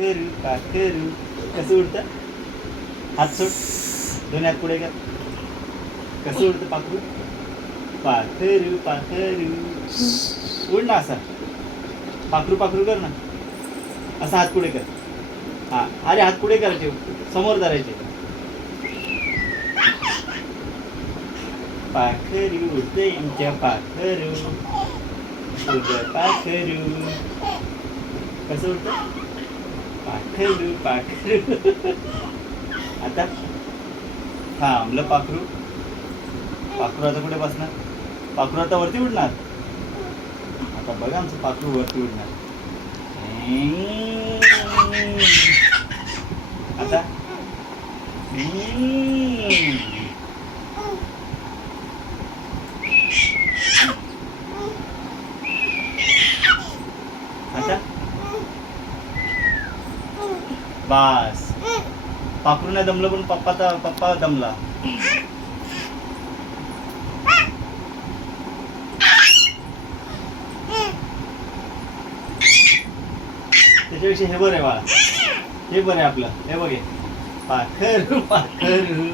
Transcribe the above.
पाखरू पाखरू कसं उडतं? हात सोड. दोन हात पुढे कर कसं उडतं पाखरू? पाखरू पाखरू उड ना असा. पाखरू पाखरू कर ना. असा हात पुढे कर. हा. अरे हात पुढे करायचे समोर धरायचे. पाखरू उडते आमच्या पाखरू उडतं पाखरू कसं उडतं? पाखरू पाखरू. आता थांबलं पाखरू. पाखरू आता कुठे बसणार? पाखरू आता वरती उडणार? आता बघा आमचं पाखरू वरती उडणार. आता आता. बस. पाखरू नाही दमलं पण पप्पाचा पप्पा दमला. त्याच्यापेक्षा हे बरं आहे बाळा. हे बरं आहे आपलं. हे बघे पाखरू पाखरू.